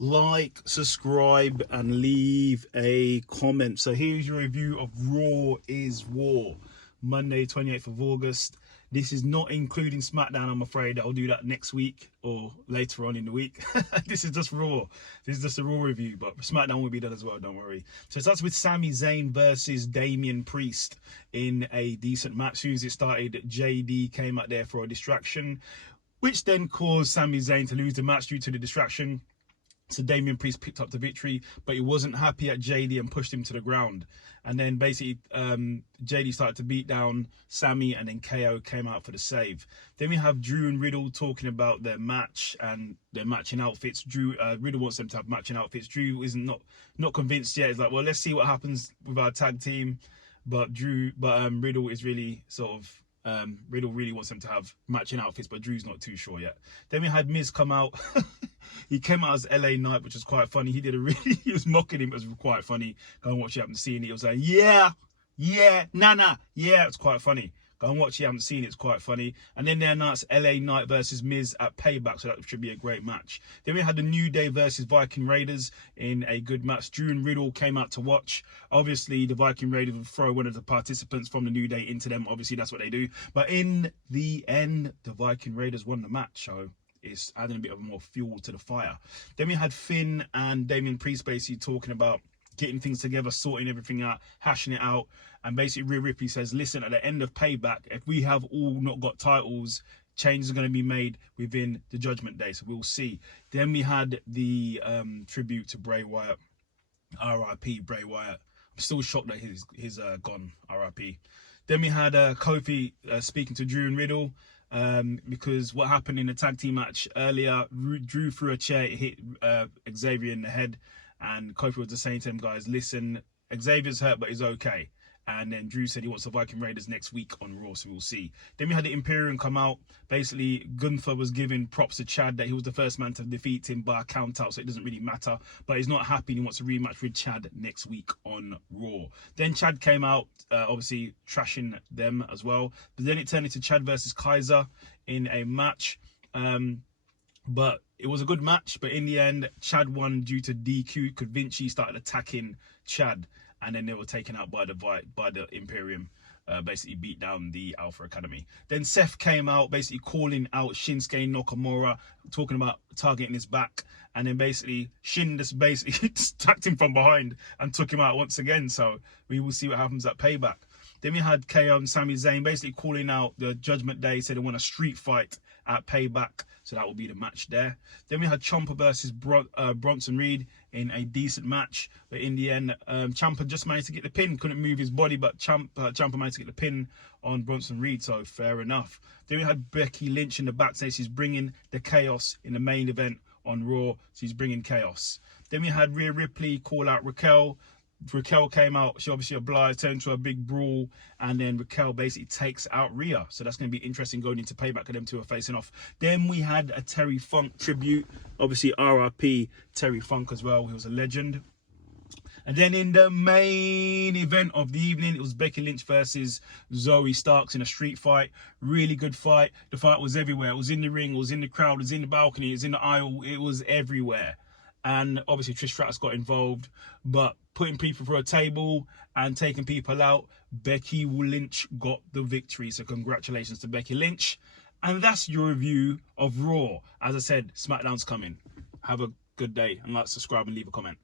like, subscribe, and leave a comment. So here's your review of Raw is War, Monday 28th of August. This is not including SmackDown, I'm afraid. I'll do that next week or later on in the week. This is just Raw. This is just a Raw review, but SmackDown will be done as well, don't worry. So it starts with Sami Zayn versus Damian Priest in a decent match. As soon as it started, JD came out there for a distraction, which then caused Sami Zayn to lose the match due to the distraction. So Damian Priest picked up the victory, but he wasn't happy at JD and pushed him to the ground. And then basically JD started to beat down Sami, and then KO came out for the save. Then we have Drew and Riddle talking about their match and their matching outfits. Riddle wants them to have matching outfits. Drew isn't not convinced yet. He's like, well, let's see what happens with our tag team. But Riddle is really sort of Riddle really wants them to have matching outfits, but Drew's not too sure yet. Then we had Miz come out. He came out as LA Knight, which was quite funny. He was mocking him, but it was quite funny. Go and watch it, you haven't seen it. He was like, yeah, nah, yeah, it's quite funny. Go and watch it, you haven't seen it, it's quite funny. And then they announced LA Knight versus Miz at Payback, so that should be a great match. Then we had the New Day versus Viking Raiders in a good match. Drew and Riddle came out to watch. Obviously, the Viking Raiders would throw one of the participants from the New Day into them. Obviously, that's what they do. But in the end, the Viking Raiders won the match, so it's adding a bit of more fuel to the fire. Then we had Finn and Damian Priest basically talking about getting things together, sorting everything out, hashing it out. And basically Rhea Ripley says, listen, at the end of Payback, if we have all not got titles, changes are going to be made within the Judgment Day, so we'll see. Then we had the tribute to Bray Wyatt, R.I.P. Bray Wyatt. I'm still shocked that he's gone, R.I.P. Then we had Kofi speaking to Drew and Riddle, because what happened in the tag team match earlier, Drew threw a chair, it hit Xavier in the head, and Kofi was just saying to him, guys, listen, Xavier's hurt, but he's okay. And then Drew said he wants the Viking Raiders next week on Raw, so we'll see. Then we had the Imperium come out. Basically, Gunther was giving props to Chad that he was the first man to defeat him by a count out, so it doesn't really matter. But he's not happy and he wants a rematch with Chad next week on Raw. Then Chad came out, obviously trashing them as well. But then it turned into Chad versus Kaiser in a match. But it was a good match, but in the end, Chad won due to DQ. Vinci started attacking Chad, and then they were taken out by the Imperium, basically beat down the Alpha Academy. Then Seth came out, basically calling out Shinsuke Nakamura, talking about targeting his back, and then basically Shin just basically attacked him from behind and took him out once again. So we will see what happens at Payback. Then we had KO and Sami Zayn basically calling out the Judgment Day, said they want a street fight at Payback, so that will be the match there. Then we had Ciampa versus Bronson Reed in a decent match, but in the end, Ciampa just managed to get the pin. Couldn't move his body, but Ciampa managed to get the pin on Bronson Reed, so fair enough. Then we had Becky Lynch in the back, saying she's bringing the chaos in the main event on Raw. She's bringing chaos. Then we had Rhea Ripley call out Raquel. Raquel came out, she obviously obliged, turned into a big brawl, and then Raquel basically takes out Rhea. So that's going to be interesting going into Payback, and them two are facing off. Then we had a Terry Funk tribute, obviously RIP Terry Funk as well, he was a legend. And then in the main event of the evening, it was Becky Lynch versus Zoe Starks in a street fight. Really good fight. The fight was everywhere. It was in the ring, it was in the crowd, it was in the balcony, it was in the aisle, it was everywhere. And obviously Trish Stratus got involved, but putting people through a table and taking people out, Becky Lynch got the victory. So congratulations to Becky Lynch. And that's your review of Raw. As I said, SmackDown's coming. Have a good day, and like, subscribe and leave a comment.